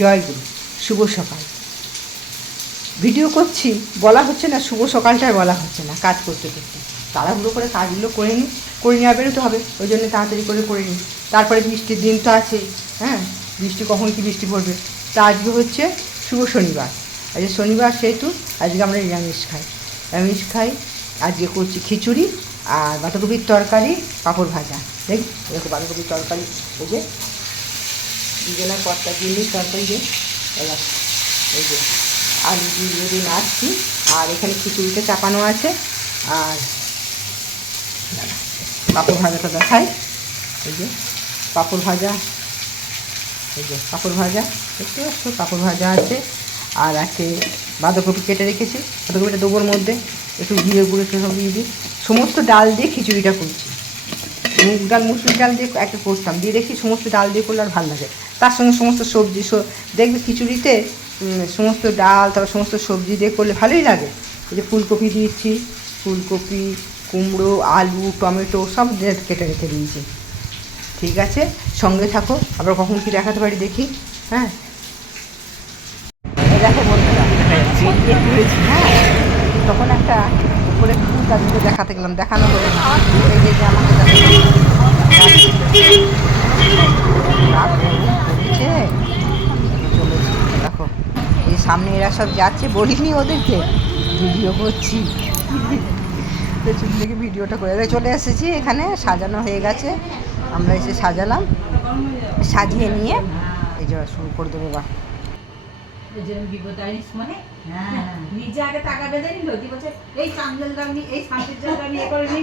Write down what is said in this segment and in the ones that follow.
জয়গুরু, শুভ সকাল। ভিডিও করছি, বলা হচ্ছে না, শুভ সকালটাই বলা হচ্ছে না। কাজ করতে করতে তাড়াহুড়ো করে কাজগুলো করে নেওয়া বেরোতে হবে, ওই জন্য তাড়াতাড়ি করে নিই। তারপরে বৃষ্টির দিন তো আছে, হ্যাঁ, বৃষ্টি কখন কি বৃষ্টি পড়বে। তা আজকে হচ্ছে শুভ শনিবার, আজকে শনিবার, সেহেতু আজকে আমরা নিরামিষ খাই। আজকে করছি খিচুড়ি আর বাঁধাকপির তরকারি, পাঁপড় ভাজা। দেখো বাঁধাকপির তরকারি, এই যে দুজনের কর্তা জিনিস তরকারি, যে এই যে আলু দিয়ে নাড়ছি, আর এখানে খিচুড়িটা চাপানো আছে। আর পাঁপড় ভাজাটা দেখাই, এই যে পাঁপড় ভাজা, দেখতে পাচ্ছ, পাঁপড় ভাজা আছে। আর একে বাঁধাকপি কেটে রেখেছি, বাঁধাকপিটা দেবোর মধ্যে একটু জিরে গুঁড়ো সব দিয়ে দিই। সমস্ত ডাল দিয়ে খিচুড়িটা করছি, মুগ ডাল মুসুর ডাল দিয়ে একটা করতাম, দিয়ে দেখি সমস্ত ডাল দিয়ে করলে আর ভালো লাগে। তার সঙ্গে সমস্ত সবজি, দেখবে খিচুড়িতে সমস্ত ডাল, তারপর সমস্ত সবজি দিয়ে করলে ভালোই লাগে। এই যে ফুলকপি দিয়েছি, ফুলকপি, কুমড়ো, আলু, টমেটো সব কেটে রেখে দিয়েছি। ঠিক আছে, সঙ্গে থাকো, আবার কখন কি দেখাতে পারি দেখি। হ্যাঁ, দেখো বন্ধুরা, হ্যাঁ, তখন একটা উপরে ফুল তাদেরকে দেখাতে গেলাম, দেখানো হলো না। এই যে আমাকে চলেছি, দেখো এই সামনে এরা সব যাচ্ছে, বলিনি ওদেরকে, ভিডিও করছি। পেছন থেকে ভিডিওটা করে চলে এসেছি, এখানে সাজানো হয়ে গেছে। আমরা এসে সাজালাম, সাজিয়ে নিয়ে এই যে শুরু করে দেবো। বা নিজে আগে টাকা বেঁধে নিল, কি বলছে এই চান্দল দামনি, এই শান্তির জল দামনি, এ করে নি,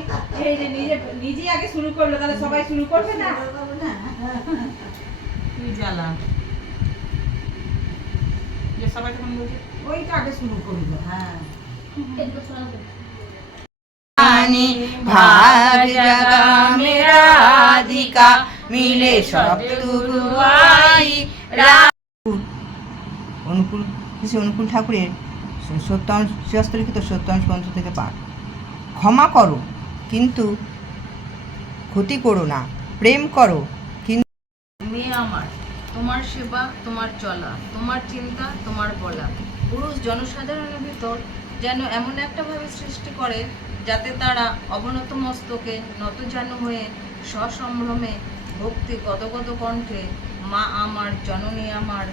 এই যে নিজেই আগে শুরু করলো, তাহলে সবাই শুরু করবে না? তুই জ্বালা, যে সবাই তখন বলছে ওইটা আগে শুরু করলো। হ্যাঁ, भाग जगा मेरा आदिका मिले सब तुरुआई। অনুকূল ঠাকুরের সত্যাংশ 76 লিখিত সত্যাংশ গ্রন্থ থেকে পাঠ। ক্ষমা করো কিন্তু ক্ষতি করো না, প্রেম করো কিন্তু। মেয়ে আমার, তোমার সেবা, তোমার চলা, তোমার চিন্তা, তোমার বলা, পুরুষ জনসাধারণের ভিতর যেন এমন একটা ভাবে সৃষ্টি করে যাতে তারা অবনত মস্তকে নতজানু হয়ে সসম্ভ্রমে ভক্তি গদগদ কণ্ঠে মা আমার, জননী আমার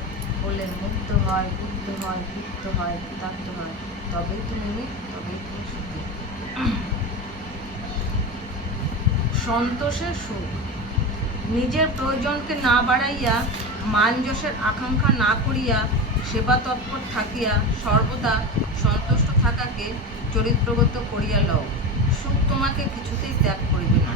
বলে মুগ্ধ হয়, বুদ্ধ হয়, তৃপ্ত হয়, কৃতার্থ হয়। তবেই তুমি মেয়ে, তবেই তুমি সুখী। সন্তোষের সুখ, নিজের প্রয়োজনকে না বাড়াইয়া, মান যশের আকাঙ্ক্ষা না করিয়া, সেবা তৎপর থাকিয়া সর্বদা সন্তুষ্ট থাকাকে চরিত্রগত করিয়া লও। সুখ তোমাকে কিছুতেই ত্যাগ করিবে না।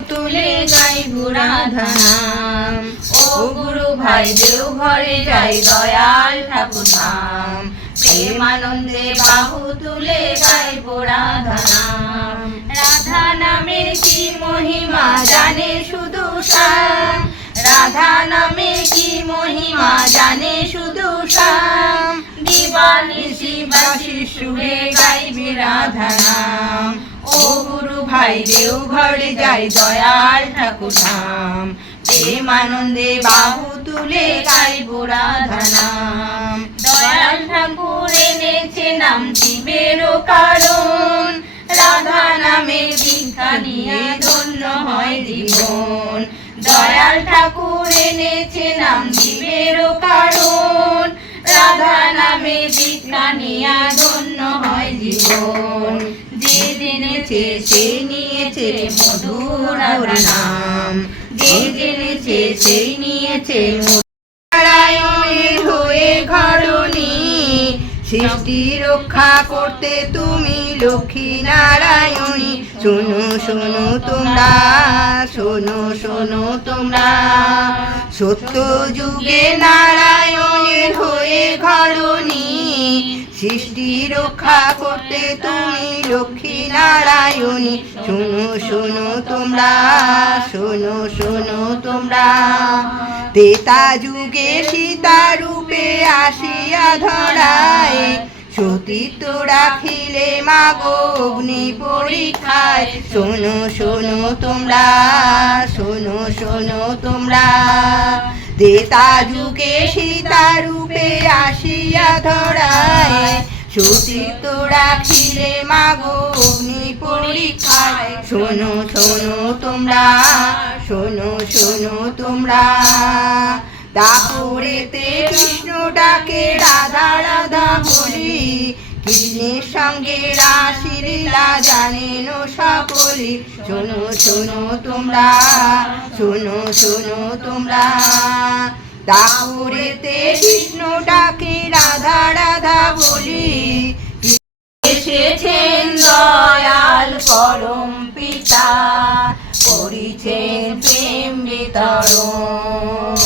তুলে গাই বুড়াধাম, ও গুরু ভাই দেও ঘরে যাই দয়াল ঠাকুর ধাম। প্রেমানন্দে বাহু তুলে গাই বুড়াধাম। রাধা নামের কি মহিমা জানে শুধু শ্যাম, রাধা নামে কি মহিমা জানে শুধু শ্যাম। দিবানিশি বাসি সুরে গাইবি রাধা নাম, ও গুরু ভাই দেও ঘরে যাই দয়াল ঠাকুর ধাম। প্রেমানন্দে বাহু তুলে গাইব রাধা নাম। দয়াল ঠাকুর এনেছে নাম জীবেরও কারণ, রাধা নামে দীক্ষা নিয়ে ধন্য হয় জীবন। দয়াল ঠাকুর এনেছে নাম জীবেরও কারণ, রাধা নামে দীক্ষা নিয়ে ধন্য হয় জীবন। যে জেনেছে সে নিয়েছে মধুর নাম, যে জেনেছে সেই নিয়েছে। নারায়ণের হয়ে ঘরণী, সৃষ্টি রক্ষা করতে তুমি লক্ষ্মী নারায়ণী। শোনো শোনো তোমরা, শোনো শোনো তোমরা, সত্য যুগে নারায়ণের হয়ে ঘরণী, সৃষ্টি রক্ষা করতে তুমি লক্ষ্মী নারায়ণী। শোনো শোনো তোমরা, শোনো শোনো তোমরা, ত্রেতা যুগে সীতা রূপে আসিয়া ধরায়, সতীত্ব রাখিলে মাগো অগ্নি পরীক্ষায়। শোনো শোনো তোমরা, শোনো শোনো তোমরা, দেতা যুগে সীতা রূপে আসিয়া ধরায়। সতীত্ব রাখিলে মাগো অগ্নি পরীক্ষায়। শোনো শোনো তোমরা, শোনো শোনো তোমরা, তারপরেতে কৃষ্ণ ডাকে রাধা রাধা বলি। কৃষ্ণের সঙ্গে রাসলীলা জানেন সকলে। শোনো শোনো তোমরা, শোনো শোনো তোমরা, তারপরেতে কৃষ্ণ ডাকে রাধা রাধা বলি। এসেছেন দয়াল পরম পিতা, করিছেন প্রেম বিতরণ।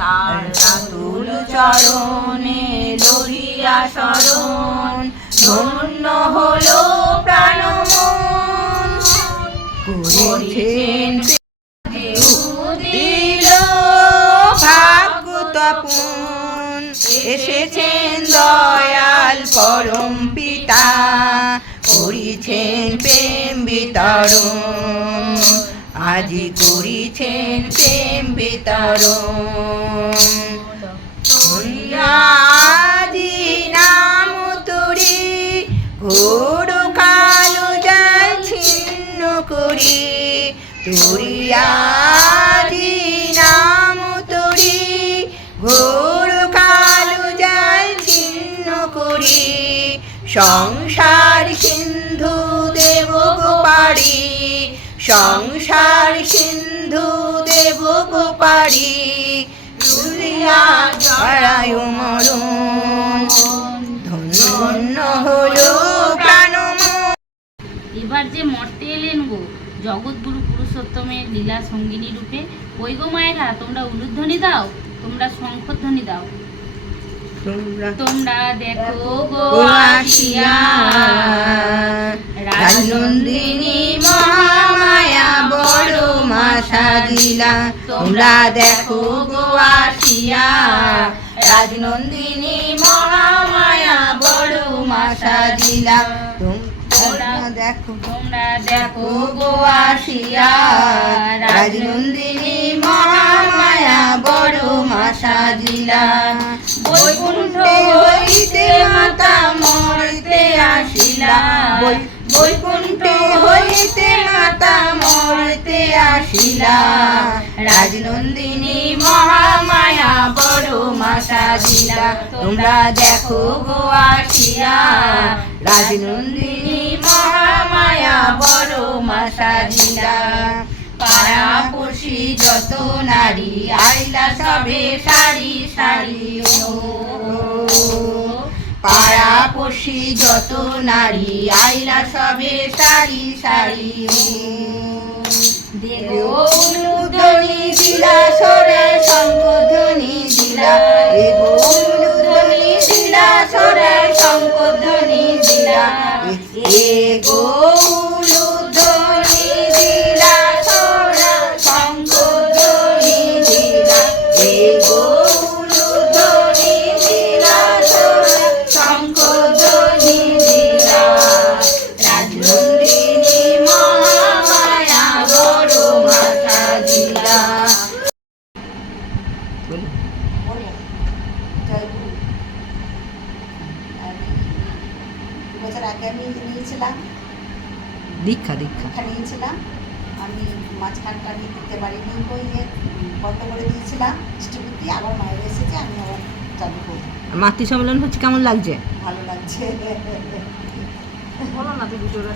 তার রাতুল চরণে লইয়া শরণ, ধন্য হলো প্রাণ মন। করিছেন দিল ভাগ্য তপন। এসেছেন দয়াল পরম পিতা, করিছেন প্রেম বিতরণ। আজি করিছেন প্রেম বিতরণ। আজি নাম তরি ঘোর কালো জল ছিন্ন করি। তুরিয়াজি নাম তরি ঘোর কালো জল ছিন্ন করি। সংসার সিন্ধু দেব গোপাড়ি, সংসার সিন্ধু দেব গোপাড়ি। তুলিয়া জড়ায় মরণ, ধন্য হলো প্রাণ। এবার যে মর্তে এলেন গো জগৎগুরু পুরুষোত্তমের লীলা সঙ্গিনী রূপে। ওই গো মায়েরা, তোমরা উলুধ্বনি দাও, তোমরা শঙ্খধ্বনি দাও। তোমরা দেখো গো আসিয়া রাজনন্দিনী মহামায়া বড় মা সাজিলা। তোমরা দেখো গো আসিয়া রাজনন্দিনী মহামায়া বড় মা সাজিলা। তোমরা দেখো, তোমরা দেখো গো আসিয়া রাজনন্দিনী মহামায়া বড় মা সাজিলা। বৈকুণ্ঠ হইতে মাতা মরতে আসিলা, বৈকুণ্ঠ হইতে মাতা মরতে আসিলা। রাজনন্দিনী মহামায়া বড় মা সাজিলা। তোমরা দেখো গো আসিয়া রাজনন্দিনী মহামায়া বড় মা সাজিলা। পাড়াপড়শি যত নারী আইলা সবে সারি সারি। ও পাড়াপড়শি যত নারী আইলা সবে সারি সারি। উলুধ্বনি দিলা সরে শঙ্খধ্বনি দিলা। উলুধ্বনি দিলা সরে শঙ্খধ্বনি দিলা। এগো উলুধ্বনি দিলা সরে শঙ্খধ্বনি দিলা। এগো উলুধ্বনি দিলা সরে শঙ্খধ্বনি দিলা। রাজনন্দিনী মহামায়া বড় মা সাজিলা। দীক্ষা দীক্ষা নিয়েছিলাম আমি। মাঝখানটা আমি দিতে পারিনি, বইয়ে বন্ধ করে দিয়েছিলাম ডিস্ট্রিবিউটি। আবার মায়ের এসেছে, আমি আবার চালু করবো। মাতৃ সম্মেলন হচ্ছে, কেমন লাগছে? ভালো লাগছে। বলো না তো ভিডিওটা।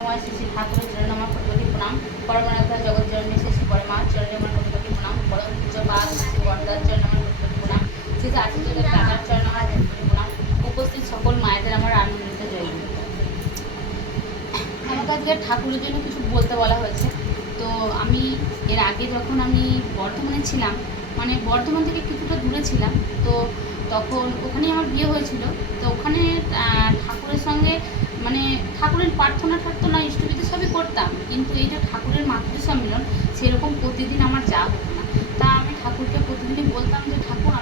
সময় শ্রী ঠাকুরের চরণে আমার কোটি প্রণাম। পরমানন্দ জগৎ জননী শ্রী পরে মা চরণে আমার কোটি প্রণাম। পরম পূজ্য পাদ শ্রী বরদার চরণে আমার কোটি প্রণাম। শ্রী আচার্যদের টাকার চরণে আমার কোটি প্রণাম। উপস্থিত সকল মায়েদের আমার আনন্দিত জয়। আমাকে আজকে ঠাকুরের জন্য কিছু বলতে বলা হয়েছে। তো আমি এর আগে যখন আমি বর্ধমানে ছিলাম, মানে বর্ধমান থেকে কিছুটা দূরে ছিলাম, তো তখন ওখানেই আমার বিয়ে হয়েছিল। তো ওখানে ঠাকুরের সঙ্গে মানে ঠাকুরের প্রার্থনা টার্থনা ইষ্টবিধি সবই করতাম, কিন্তু এই যে ঠাকুরের মাতৃ সম্মেলন সেরকম প্রতিদিন আমার যাওয়া হতো না। তা আমি ঠাকুরকে প্রতিদিনই বলতাম যে ঠাকুর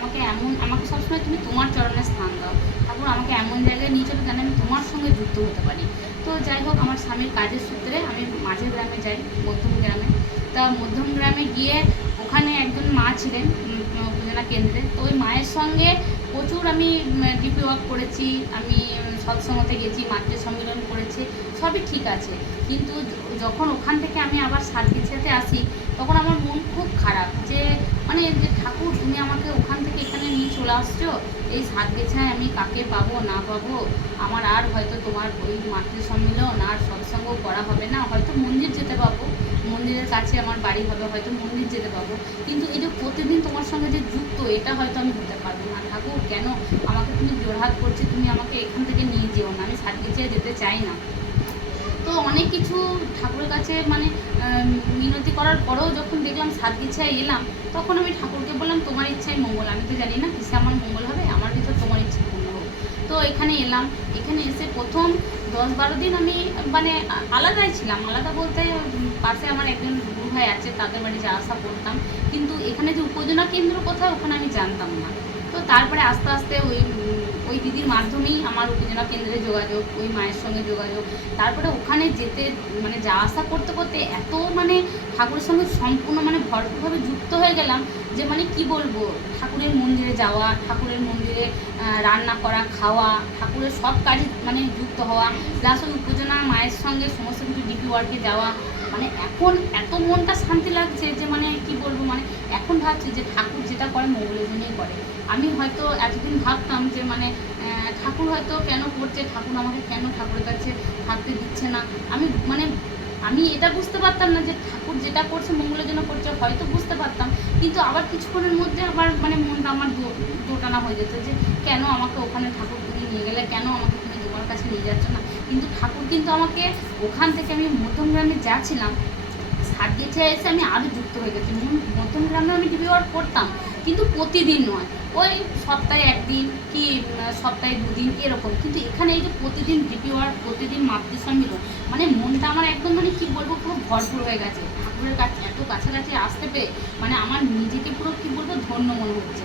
আমাকে সবসময় তুমি তোমার চরণে স্থান দাও। ঠাকুর ঠাকুর আমাকে এমন জায়গায় নিয়ে চলে যেন আমি তোমার সঙ্গে যুক্ত হতে পারি। তো যাই হোক, আমার স্বামীর কাজের সূত্রে আমি মাঝের গ্রামে যাই, মধ্যম গ্রামে। তা মধ্যম গ্রামে গিয়ে ওখানে একজন মা ছিলেন উপজেলা কেন্দ্রে। তো ওই মায়ের সঙ্গে প্রচুর আমি ডিপি ওয়ার্ক করেছি, আমি সৎসঙ্গতে গেছি, মাতৃ সম্মেলন করেছি, সবই ঠিক আছে। কিন্তু যখন ওখান থেকে আমি আবার সাতগেছিয়াতে আসি, তখন আমার মন খুব খারাপ যে মানে যে ঠাকুর তুমি আমাকে ওখান থেকে এখানে নিয়ে চলে আসছো, এই সাতগেছিয়ায় আমি কাকে পাবো না পাবো, আমার আর হয়তো তোমার ওই মাতৃ সম্মেলন আর সৎসঙ্গ করা হবে না, হয়তো মন্দির যেতে পাবো, মন্দিরের কাছে আমার বাড়ি হবে, হয়তো মন্দির যেতে পাবো, কিন্তু এই যে প্রতিদিন তোমার সঙ্গে যে যুক্ত, এটা হয়তো আমি হতে পারবো না। ঠাকুর কেন আমাকে তুমি জোরহাত করছে, তুমি আমাকে এখান থেকে নিয়ে যেও না, আমি সাতগেছিয়ায় যেতে চাই না। তো অনেক কিছু ঠাকুরের কাছে মানে মিনতি করার পরেও যখন দেখলাম সাতগেছিয়ায় এলাম, তখন আমি ঠাকুরকে বললাম তোমার ইচ্ছাই মঙ্গল, আমি তো জানি না কিসে আমার মঙ্গল হবে, আমার ভিতর তোমার ইচ্ছা পূর্ণ হোক। তো এখানে এলাম, এখানে এসে প্রথম 10-12 দিন আমি মানে আলাদাই ছিলাম। আলাদা বলতে পাশে আমার একজন গুরু ভাই আছে, তাদের বাড়ি যাওয়া আসা করতাম, কিন্তু এখানে যে উপজেলা কেন্দ্র কোথায় ওখানে আমি জানতাম না। তো তারপরে আস্তে আস্তে ওই দিদির মাধ্যমেই আমার উপজেলা কেন্দ্রে যোগাযোগ, ওই মায়ের সঙ্গে যোগাযোগ, তারপরে ওখানে যেতে মানে যাওয়া আসা করতে করতে এত মানে ঠাকুরের সঙ্গে সম্পূর্ণ মানে ভরপুরভাবে যুক্ত হয়ে গেলাম যে মানে কি বলবো, ঠাকুরের মন্দিরে যাওয়া, ঠাকুরের মন্দিরে রান্না করা, খাওয়া, ঠাকুরের সব কাজে মানে যুক্ত হওয়া, প্লাস ওই উপজেলা মায়ের সঙ্গে সমস্ত কিছু ডিপি ওয়ার্কে যাওয়া, মানে এখন এত মনটা শান্তি লাগছে যে মানে কি বলবো, মানে এখন ভাবছি যে ঠাকুর যেটা করে মঙ্গলের জন্যই করে। আমি হয়তো এতদিন ভাবতাম যে মানে ঠাকুর হয়তো কেন করছে, ঠাকুর আমাকে কেন ঠাকুরের কাছে থাকতে দিচ্ছে না, আমি এটা বুঝতে পারতাম না যে ঠাকুর যেটা করছে মঙ্গলের জন্য করছে, হয়তো বুঝতে পারতাম, কিন্তু আবার কিছুক্ষণের মধ্যে আবার মানে মনটা আমার দোটানা হয়ে যেত যে কেন আমাকে ওখানে ঠাকুর তুমি নিয়ে গেলে, কেন আমাকে তুমি তোমার কাছে নিয়ে যাচ্ছ না। কিন্তু ঠাকুর কিন্তু আমাকে ওখান থেকে আমি মধ্যম গ্রামে যাচ্ছিলাম, সাতগেছিয়ায় এসে আমি আরও যুক্ত হয়ে গেছি। মধ্যম গ্রামে আমি ডিপি ওয়ার্ক করতাম, কিন্তু প্রতিদিন নয়, ওই সপ্তাহে 1 দিন কি সপ্তাহে 2 দিন এরকম। কিন্তু এখানে এই যে প্রতিদিন ডিপি ওয়ার্ক, প্রতিদিন মাতৃ সম্মেলন, মানে মনটা আমার একদম মানে কি বলবো পুরো ভরপুর হয়ে গেছে। ঠাকুরের কাছে এত কাছাকাছি আসতে পেরে মানে আমার নিজেকে পুরো কি বলবো ধন্য মনে হচ্ছে।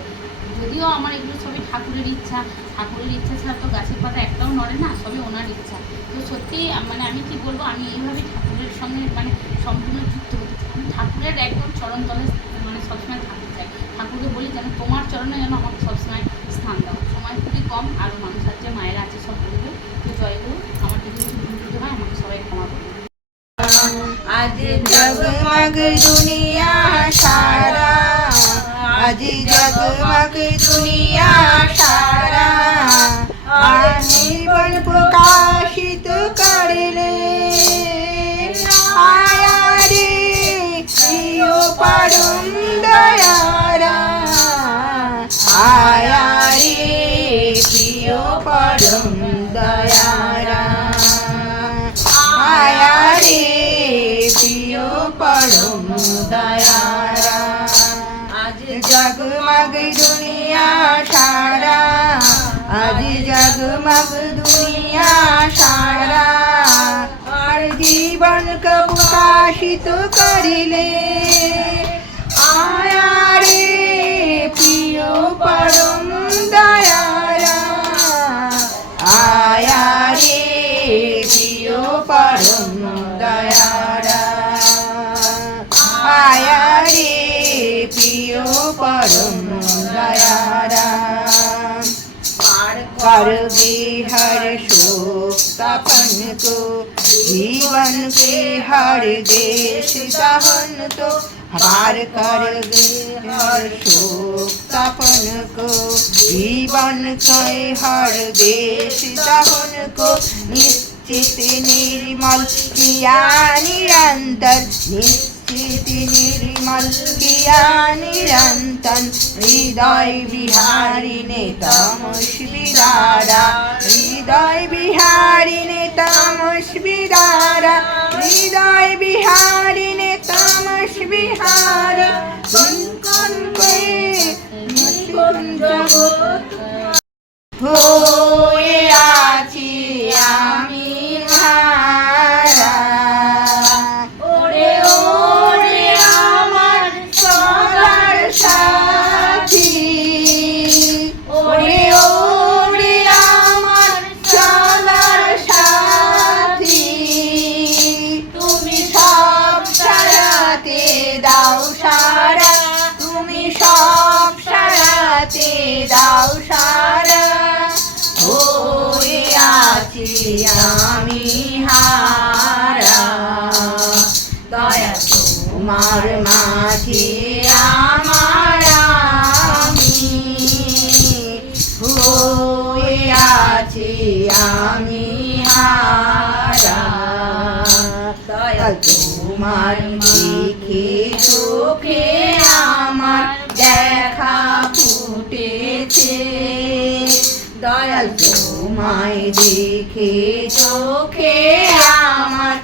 যদিও আমার এগুলো সবই ঠাকুরের ইচ্ছা ছাড়া তো গাছের পাতা একটাও নড়ে না, সবই ওনার ইচ্ছা। তো সত্যি মানে আমি কি বলবো, আমি এইভাবেই ঠাকুরের সঙ্গে মানে সম্পূর্ণ যুক্ত হতে চাই। আমি ঠাকুরের একদম চরণতলে মানে সবসময় থাকতে চাই। ঠাকুরকে বলি যেন তোমার চরণে যেন আমাকে সবসময় স্থান দাও। সময় খুবই কম, আরও মানুষ আছে, মায়েরা আছে, সব বলবো। তো জয় গুরু, আমার যদি কিছু ভুল ত্রুটি হয় আমাকে সবাই ক্ষমা করবে। आज जगमग दुनिया सारा, आज जगमग दुनिया सारा, आज जीवन प्रकाशित करले आया रे प्रिय परम दयारा, आया रे प्रिय परम दयारा, आया रे प्रिय परम दयारा। आज जगमग दुनिया सारा, आज जगमग दुनिया सारा, और जीवन को प्रकाशित करिले आया रे प्रिय परम दयारा, आया रे प्रिय परम दयारा, आया रे प्रिय परम दयारा। कर दे हर शोक तपन को, जीवन के हर देश दहन तो, पार कर दे हर शोक तपन को, जीवन के हर देश दहन को, निश्चित निर्मल किया निरंतर, निश्चित निर्मल किया निरंतर, हृदय बिहारी ने तमस विदारा, हृदय बिहारी ने तमस विदारा, हृदय बिहारी ने तमस विहारी, सुन पे হয়ে আছি আমি হারা, ওরে ওরে আমার সবার সাথী, ওরে ওরে আমি হারা, দয়া তোমার মাঝে আমার আমি হয়ে আছি আমি হারা, দয়া তোমার দেখে চোখে আমার দেখা ফুটেছে, দয়াল তোমায় দেখে চোখে আমার